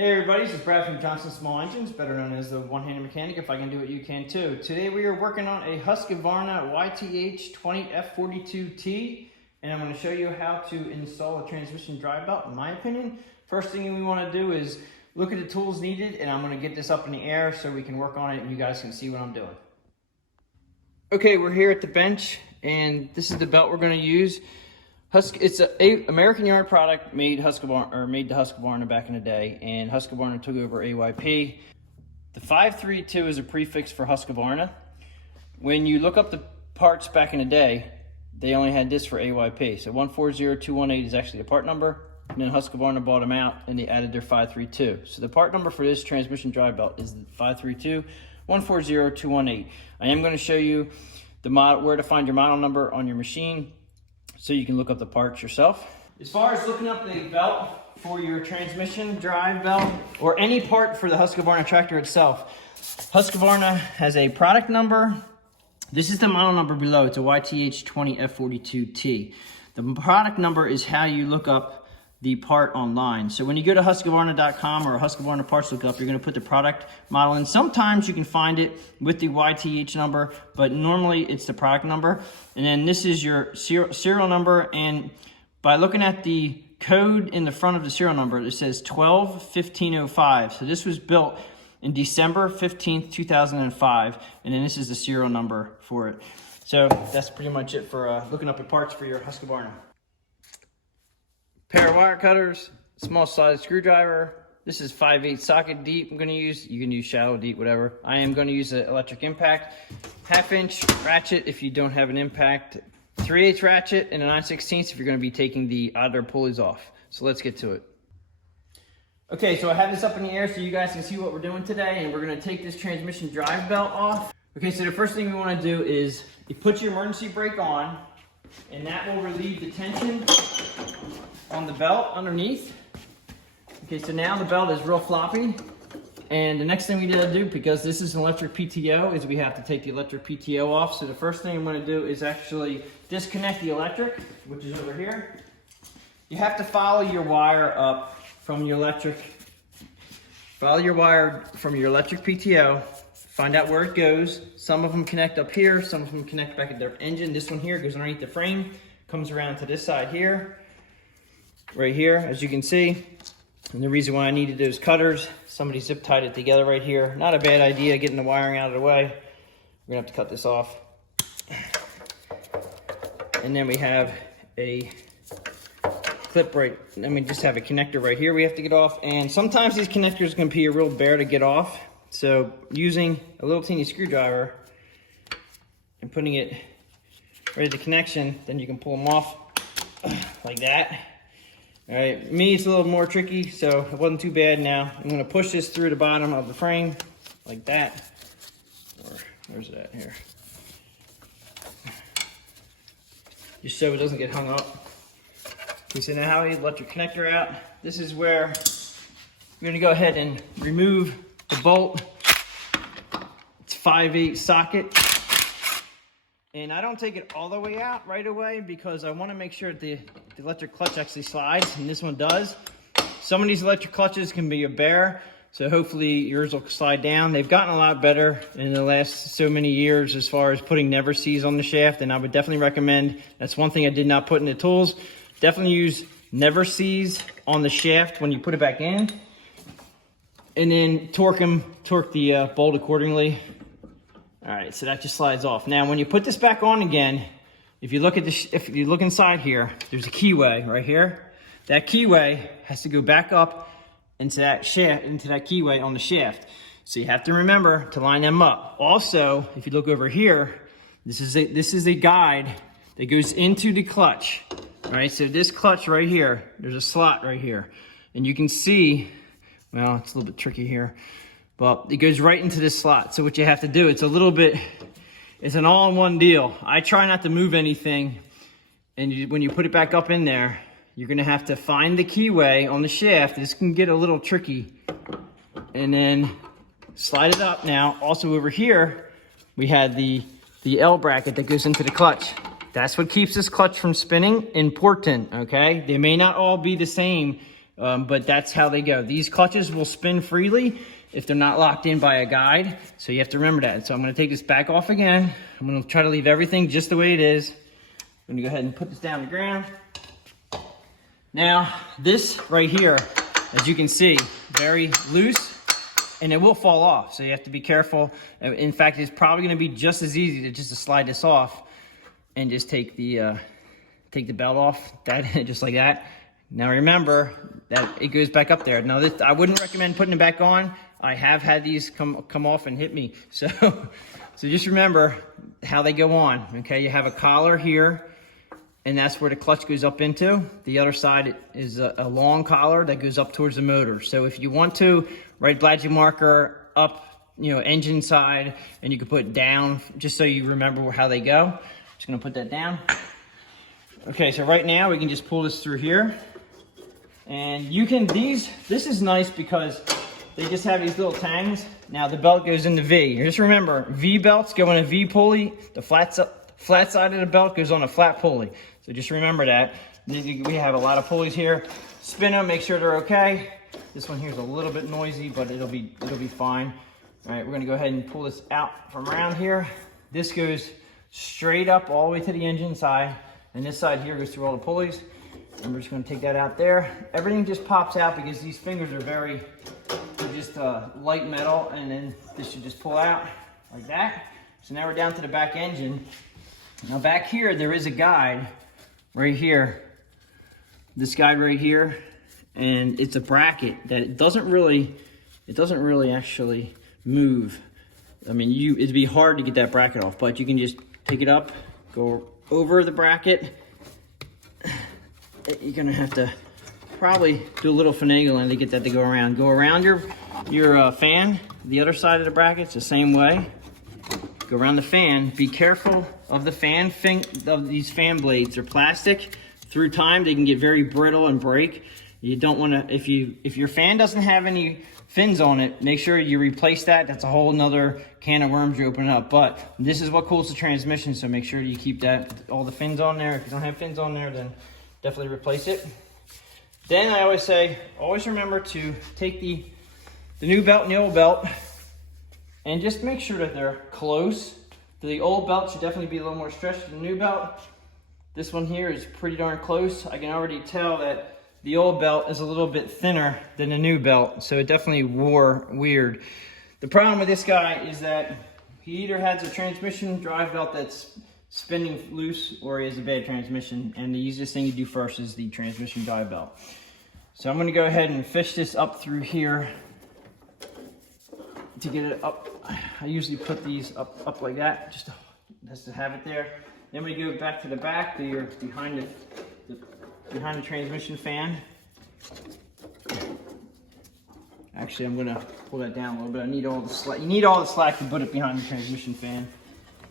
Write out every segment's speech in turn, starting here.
Hey everybody, this is Brad from Johnson Small Engines, better known as the one-handed mechanic. If I can do it, you can too. Today we are working on a Husqvarna YTH20F42T, and I'm going to show you how to install a transmission drive belt, in my opinion. First thing we want to do is look at the tools needed, and I'm going to get this up in the air so we can work on it and you guys can see what I'm doing. Okay, we're here at the bench, and this is the belt we're going to use. It's a American Yard product made to Husqvarna back in the day, and Husqvarna took over AYP. The 532 is a prefix for Husqvarna. When you look up the parts back in the day, they only had this for AYP. So 140218 is actually the part number, and then Husqvarna bought them out and they added their 532. So the part number for this transmission drive belt is the 532 140218. I am going to show you the model, where to find your model number on your machine, so you can look up the parts yourself. As far as looking up the belt for your transmission drive belt or any part for the Husqvarna tractor itself, Husqvarna has a product number. This is the model number below. It's a YTH20F42T. The product number is how you look up the part online. So when you go to Husqvarna.com or a Husqvarna parts lookup, you're going to put the product model in. Sometimes you can find it with the YTH number, but normally it's the product number. And then this is your serial number. And by looking at the code in the front of the serial number, it says 121505. So this was built in December 15th, 2005. And then this is the serial number for it. So that's pretty much it for looking up the parts for your Husqvarna. Pair of wire cutters, small sided screwdriver. This is 5/8 socket deep I'm gonna use. You can use shallow deep, whatever. I am gonna use an electric impact. 1/2 inch ratchet if you don't have an impact. 3/8 ratchet and a 9/16 if you're gonna be taking the idler pulleys off. So let's get to it. Okay, so I have this up in the air so you guys can see what we're doing today, and we're gonna take this transmission drive belt off. Okay, so the first thing we wanna do is you put your emergency brake on, and that will relieve the tension on the belt underneath. Okay, so now the belt is real floppy. And the next thing we need to do, because this is an electric PTO, is we have to take the electric PTO off. So the first thing I'm gonna do is actually disconnect the electric, which is over here. You have to follow your wire up from your electric. Follow your wire from your electric PTO. Find out where it goes. Some of them connect up here, some of them connect back at their engine. This one here goes underneath the frame, comes around to this side here. Right here, as you can see. And the reason why I needed those cutters, somebody zip tied it together right here. Not a bad idea, getting the wiring out of the way. We're gonna have to cut this off. And then we have a clip right, just have a connector right here we have to get off. And sometimes these connectors can be a real bear to get off. So using a little teeny screwdriver and putting it right at the connection, then you can pull them off like that. All right, me, it's a little more tricky, so it wasn't too bad now. I'm gonna push this through the bottom of the frame, like that. Or, where's it at here? Just so it doesn't get hung up. Okay, so now how we let your connector out. This is where we're gonna go ahead and remove the bolt. It's 5/8 socket. And I don't take it all the way out right away because I want to make sure that the electric clutch actually slides, and this one does. Some of these electric clutches can be a bear, so hopefully yours will slide down. They've gotten a lot better in the last so many years as far as putting never sees on the shaft, and I would definitely recommend, that's one thing I did not put in the tools, definitely use never sees on the shaft when you put it back in, and then torque the bolt accordingly. All right, so that just slides off. Now, when you put this back on again, if you look inside here, there's a keyway right here. That keyway has to go back up into that shaft, into that keyway on the shaft. So you have to remember to line them up. Also, if you look over here, this is a guide that goes into the clutch. All right, so this clutch right here, there's a slot right here, and you can see. Well, it's a little bit tricky here. Well, it goes right into this slot. So what you have to do, it's an all-in-one deal. I try not to move anything. And when you put it back up in there, you're gonna have to find the keyway on the shaft. This can get a little tricky. And then slide it up. Now, also over here, we had the L bracket that goes into the clutch. That's what keeps this clutch from spinning. Important, okay? They may not all be the same but that's how they go. These clutches will spin freely if they're not locked in by a guide, so you have to remember that. So I'm gonna take this back off again. I'm gonna try to leave everything just the way it is. I'm gonna go ahead and put this down on the ground. Now, this right here, as you can see, very loose, and it will fall off, so you have to be careful. In fact, it's probably gonna be just as easy to just slide this off and just take the belt off, just like that. Now remember that it goes back up there. Now this, I wouldn't recommend putting it back on. I have had these come off and hit me. So just remember how they go on, okay? You have a collar here, and that's where the clutch goes up into. The other side is a long collar that goes up towards the motor. So if you want to, write Bladgy marker up, engine side, and you can put it down just so you remember how they go. Just gonna put that down. Okay, so right now we can just pull this through here. And you can, this is nice because they just have these little tangs. Now the belt goes into V. Just remember, V belts go in a V pulley. The flat side of the belt goes on a flat pulley. So just remember that. We have a lot of pulleys here. Spin them, make sure they're okay. This one here is a little bit noisy, but it'll be fine. All right, we're gonna go ahead and pull this out from around here. This goes straight up all the way to the engine side, and this side here goes through all the pulleys. And we're just gonna take that out there. Everything just pops out because these fingers are they're just light metal, and then this should just pull out like that. So now we're down to the back engine. Now back here, there is a guide right here. This guide right here, and it's a bracket that it doesn't really actually move. I mean, it'd be hard to get that bracket off, but you can just pick it up, go over the bracket. You're gonna have to probably do a little finagling to get that to go around. Go around your fan, the other side of the bracket's the same way. Go around the fan. Be careful of the fan of these fan blades. They're plastic. Through time, they can get very brittle and break. You don't want to, if your fan doesn't have any fins on it, make sure you replace that. That's a whole nother can of worms you're opening up. But this is what cools the transmission, so make sure you keep all the fins on there. If you don't have fins on there, then definitely replace it. Then I always say, always remember to take the new belt and the old belt and just make sure that they're close. The old belt should definitely be a little more stretched than the new belt. This one here is pretty darn close. I can already tell that the old belt is a little bit thinner than the new belt, so it definitely wore weird. The problem with this guy is that he either has a transmission drive belt that's spinning loose, or he has a bad transmission, and the easiest thing to do first is the transmission drive belt. So I'm gonna go ahead and fish this up through here to get it up. I usually put these up like that, just to have it there. Then we go back to the back, behind the transmission fan. Actually, I'm gonna pull that down a little bit. I need all the slack. You need all the slack to put it behind the transmission fan.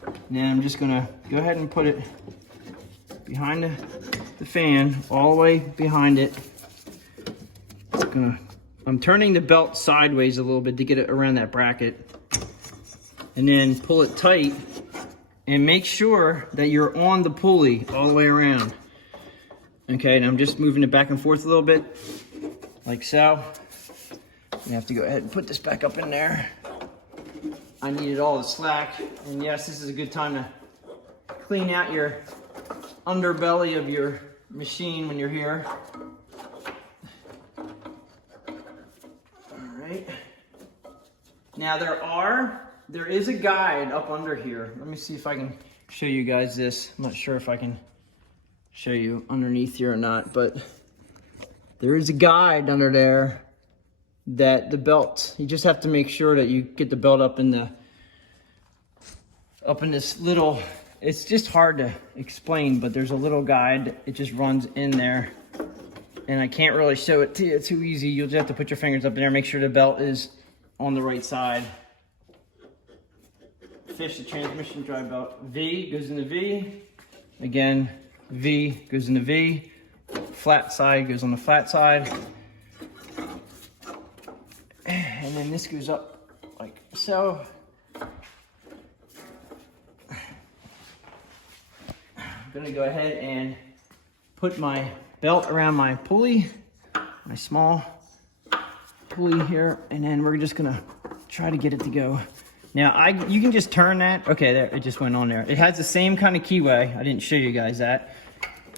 And then I'm just gonna go ahead and put it behind the fan, all the way behind it. I'm turning the belt sideways a little bit to get it around that bracket. And then pull it tight and make sure that you're on the pulley all the way around. Okay, and I'm just moving it back and forth a little bit, like so. You have to go ahead and put this back up in there. I needed all the slack, and yes, this is a good time to clean out your underbelly of your machine when you're here. All right. Now there is a guide up under here. Let me see if I can show you guys this. I'm not sure if I can show you underneath here or not, but there is a guide under there that the belt, you just have to make sure that you get the belt up in this little, it's just hard to explain, but there's a little guide. It just runs in there, and I can't really show it to you too easy. You'll just have to put your fingers up in there, make sure the belt is on the right side. Fish the transmission drive belt. V goes into V. Again, V goes into V. Flat side goes on the flat side. And then this goes up like so. I'm gonna go ahead and put my belt around my pulley. I'm my small pulley here, and then we're just gonna try to get it to go. Now, you can just turn that. Okay, there, it just went on there. It has the same kind of keyway. I didn't show you guys that.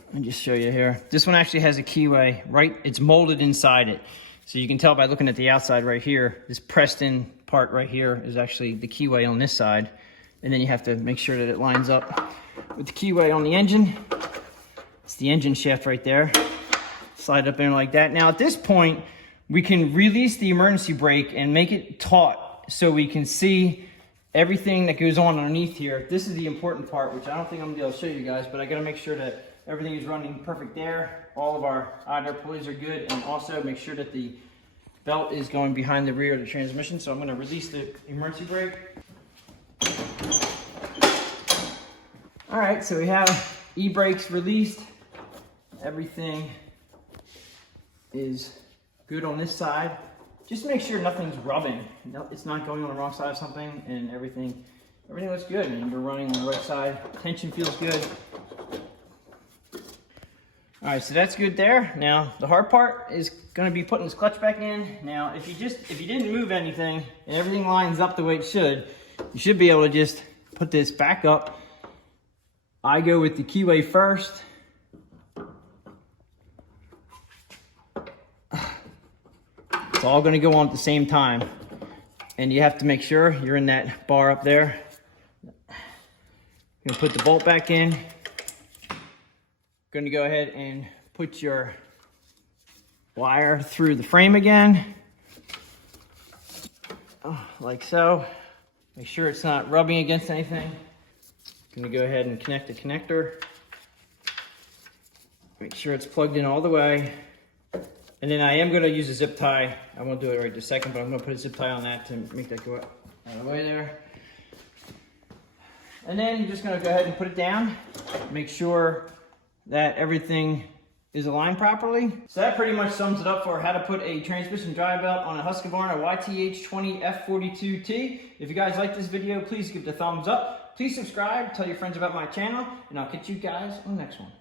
Let me just show you here. This one actually has a keyway, right? It's molded inside it. So you can tell by looking at the outside right here, this pressed in part right here is actually the keyway on this side. And then you have to make sure that it lines up with the keyway on the engine. It's the engine shaft right there. Slide up in like that. Now at this point, we can release the emergency brake and make it taut so we can see everything that goes on underneath here. This is the important part, which I don't think I'm gonna be able to show you guys, but I gotta make sure that everything is running perfect there. All of our idler pulleys are good, and also make sure that the belt is going behind the rear of the transmission. So I'm gonna release the emergency brake. All right, so we have e-brakes released. Everything is good on this side. Just make sure nothing's rubbing. It's not going on the wrong side of something, and everything looks good. And we're running on the right side. Tension feels good. All right, so that's good there. Now the hard part is going to be putting this clutch back in. Now, if you didn't move anything and everything lines up the way it should, you should be able to just put this back up. I go with the keyway first. It's all going to go on at the same time, and you have to make sure you're in that bar up there. You're going to put the bolt back in. Going to go ahead and put your wire through the frame again, like so. Make sure it's not rubbing against anything. Going to go ahead and connect the connector. Make sure it's plugged in all the way. And then I am going to use a zip tie. I won't do it right this second, but I'm going to put a zip tie on that to make that go out of the way there. And then you're just going to go ahead and put it down. Make sure that everything is aligned properly. So that pretty much sums it up for how to put a transmission drive belt on a Husqvarna YTH20 F42T. If you guys like this video, please give it a thumbs up. Please subscribe, tell your friends about my channel, and I'll catch you guys on the next one.